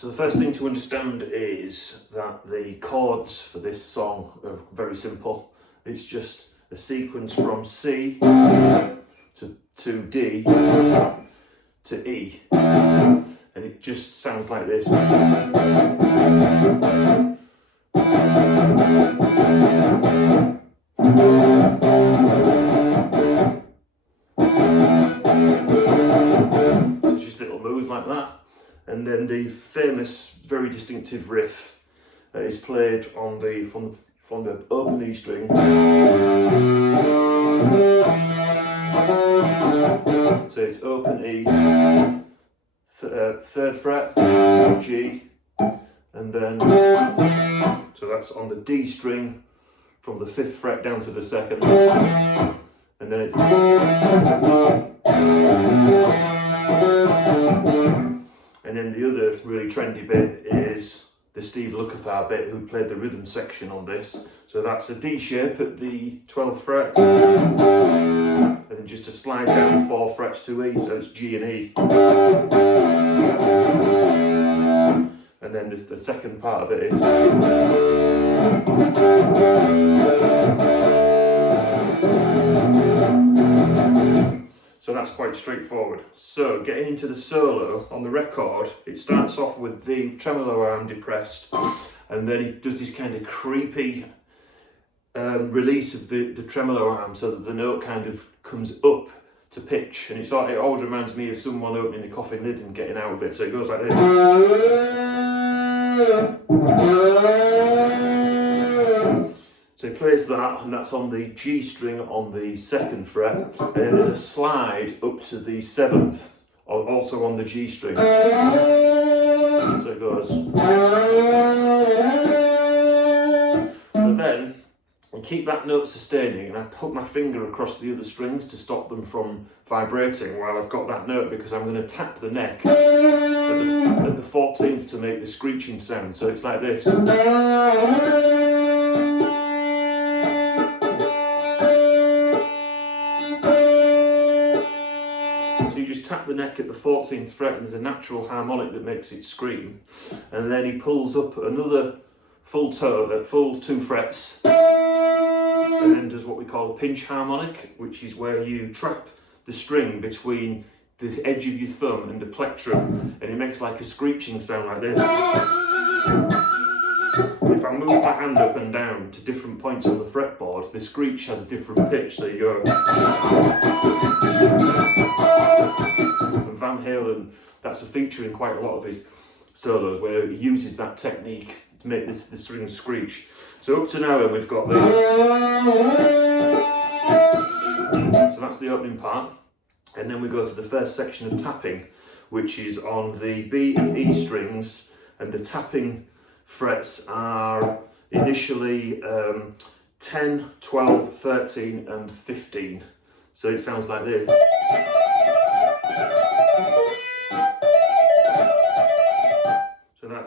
So the first thing to understand is that the chords for this song are very simple. It's just a sequence from C to D to E, and it just sounds like this. So just little moves like that. And then the famous, very distinctive riff is played on from the open E string. So it's open E, third fret, G, and then, so that's on the D string from the 5th fret down to the 2nd, and then it's, and then the other really trendy bit is the Steve Lukather bit, who played the rhythm section on this. So that's a D shape at the 12th fret, and then just a slide down 4 frets to E, so it's G and E. And then the second part of it is. So that's quite straightforward. So getting into the solo on the record, it starts off with the tremolo arm depressed, and then he does this kind of creepy release of the tremolo arm so that the note kind of comes up to pitch, and it always reminds me of someone opening the coffin lid and getting out of it. So it goes like this. So he plays that, and that's on the G string on the 2nd fret, and then there's a slide up to the 7th, also on the G string. So it goes. So then I keep that note sustaining, and I put my finger across the other strings to stop them from vibrating while I've got that note, because I'm going to tap the neck at the 14th to make the screeching sound. So it's like this. So you just tap the neck at the 14th fret, and there's a natural harmonic that makes it scream, and then he pulls up another full 2 frets, and then does what we call a pinch harmonic, which is where you trap the string between the edge of your thumb and the plectrum, and it makes like a screeching sound like this. If I move my hand up and down to different points on the fretboard, the screech has a different pitch, so you go. And Van Halen, that's a feature in quite a lot of his solos, where he uses that technique to make the string screech. So up to now then we've got the... So that's the opening part, and then we go to the first section of tapping, which is on the B and E strings, and the tapping frets are initially 10, 12, 13 and 15. So it sounds like this. So that.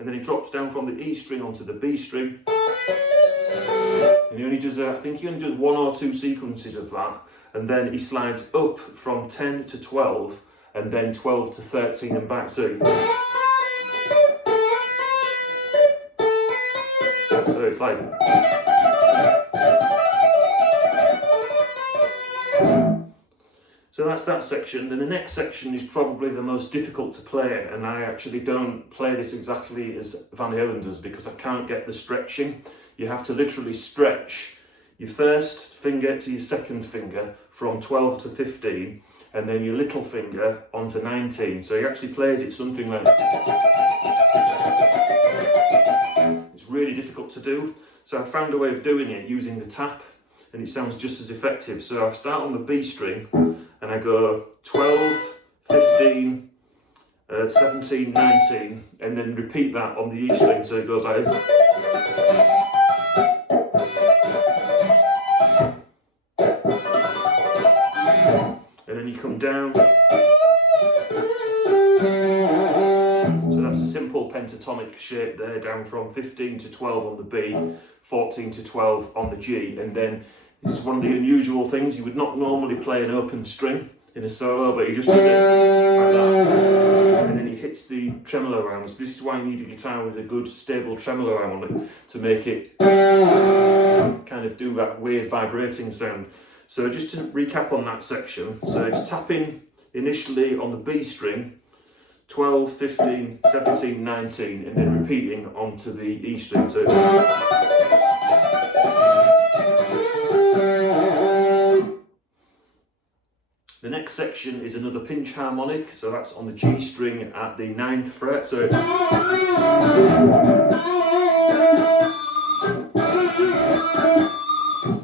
And then he drops down from the E string onto the B string. And he only does, I think he only does 1 or 2 sequences of that. And then he slides up from 10 to 12. And then 12 to 13 and back. So it's like. So that's that section. Then the next section is probably the most difficult to play, and I actually don't play this exactly as Van Halen does because I can't get the stretching. You have to literally stretch your first finger to your second finger from 12 to 15, and then your little finger onto 19. So he actually plays it something like. It's really difficult to do. So I found a way of doing it using the tap, and it sounds just as effective. So I start on the B string, and I go 12, 15, 17, 19, and then repeat that on the E string. So it goes like this. And then you come down. So that's a simple pentatonic shape there, down from 15 to 12 on the B, 14 to 12 on the G, and then this is one of the unusual things. You would not normally play an open string in a solo, but he just does it like that, and then he hits the tremolo rounds. This is why you need a guitar with a good stable tremolo arm on it to make it kind of do that weird vibrating sound. So just to recap on that section, so it's tapping initially on the B string, 12, 15, 17, 19, and then repeating onto the E string. So the next section is another pinch harmonic, so that's on the G string at the 9th fret. So you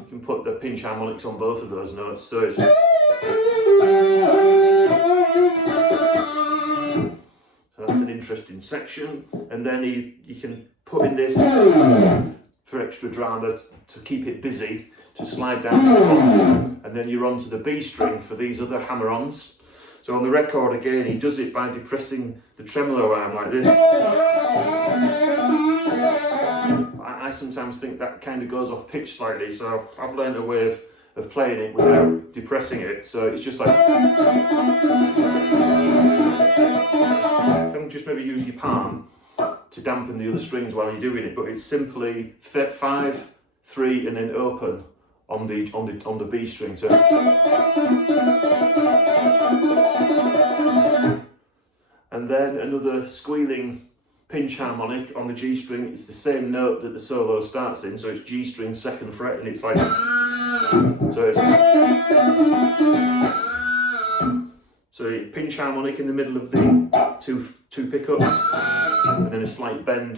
can put the pinch harmonics on both of those notes. So it's that's an interesting section, and then you can put in this for extra drama to keep it busy, to slide down to the bottom, and then you're on to the B string for these other hammer-ons. So on the record again, he does it by depressing the tremolo arm like this. I sometimes think that kind of goes off pitch slightly, so I've learned a way of playing it without depressing it, so it's just like, you can just maybe use your palm to dampen the other strings while you're doing it, but it's simply fret 5, 3, and then open on the B string. So and then another squealing pinch harmonic on the G string. It's the same note that the solo starts in, so it's G string 2nd fret, and it's like, so pinch harmonic in the middle of the two pickups, and then a slight bend.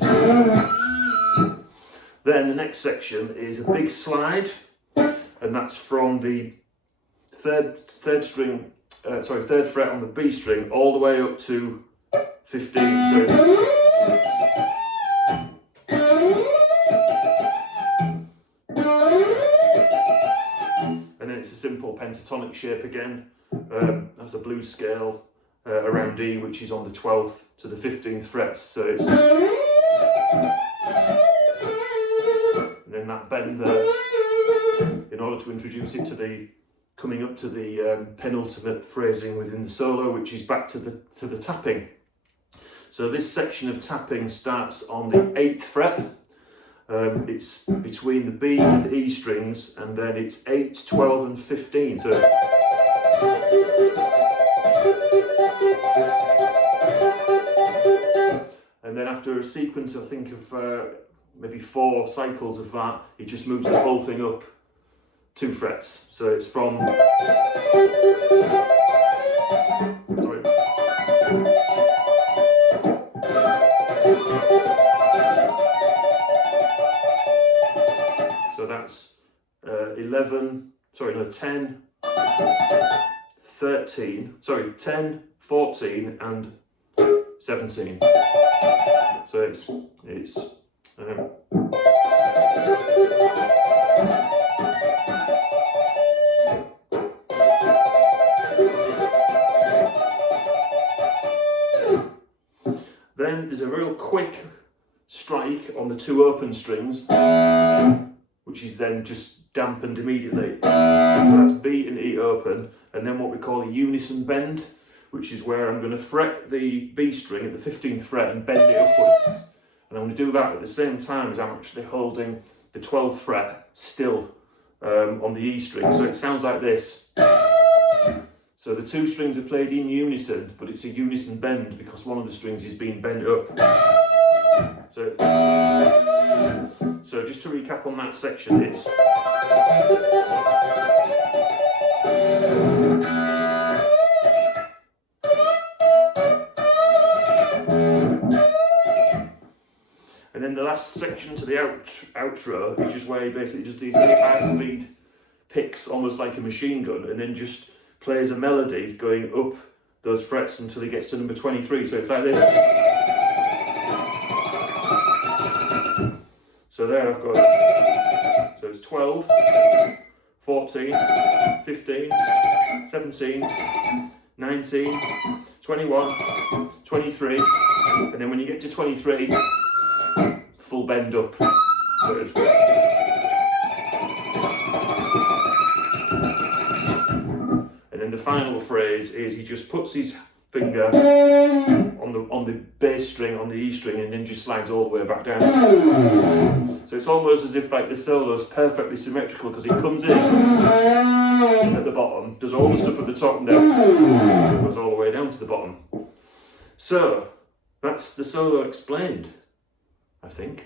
Then the next section is a big slide, and that's from the third fret on the B string all the way up to 15. So and then it's a simple pentatonic shape again. That's a blues scale around E, which is on the 12th to the 15th frets. So it's, and then that bend there, in order to introduce it to the coming up to the penultimate phrasing within the solo, which is back to the tapping. So this section of tapping starts on the 8th fret. It's between the B and E strings, and then it's 8, 12 and 15. So and then after a sequence, I think of maybe 4 cycles of that, it just moves the whole thing up 2 frets. So it's from, sorry. So that's 10, 13, 10, 14 and 17. So it's then there's a real quick strike on the 2 open strings, which is then just dampened immediately. So that's B and E open, and then what we call a unison bend, which is where I'm going to fret the B string at the 15th fret and bend it upwards. And I'm going to do that at the same time as I'm actually holding the 12th fret still on the E string. So it sounds like this. So the 2 strings are played in unison, but it's a unison bend because one of the strings is being bent up. So just to recap on that section, it's and then the last section to the outro is just where he basically does these really high speed picks, almost like a machine gun, and then just plays a melody going up those frets until he gets to number 23. So it's like this. So there I've got, so it's 12, 14, 15, 17, 19, 21, 23, and then when you get to 23, full bend up. So it's, and then the the final phrase is he just puts his finger on the bass string, on the E string, and then just slides all the way back down. So it's almost as if like the solo is perfectly symmetrical because he comes in at the bottom, does all the stuff at the top, and then goes all the way down to the bottom. So that's the solo explained, I think.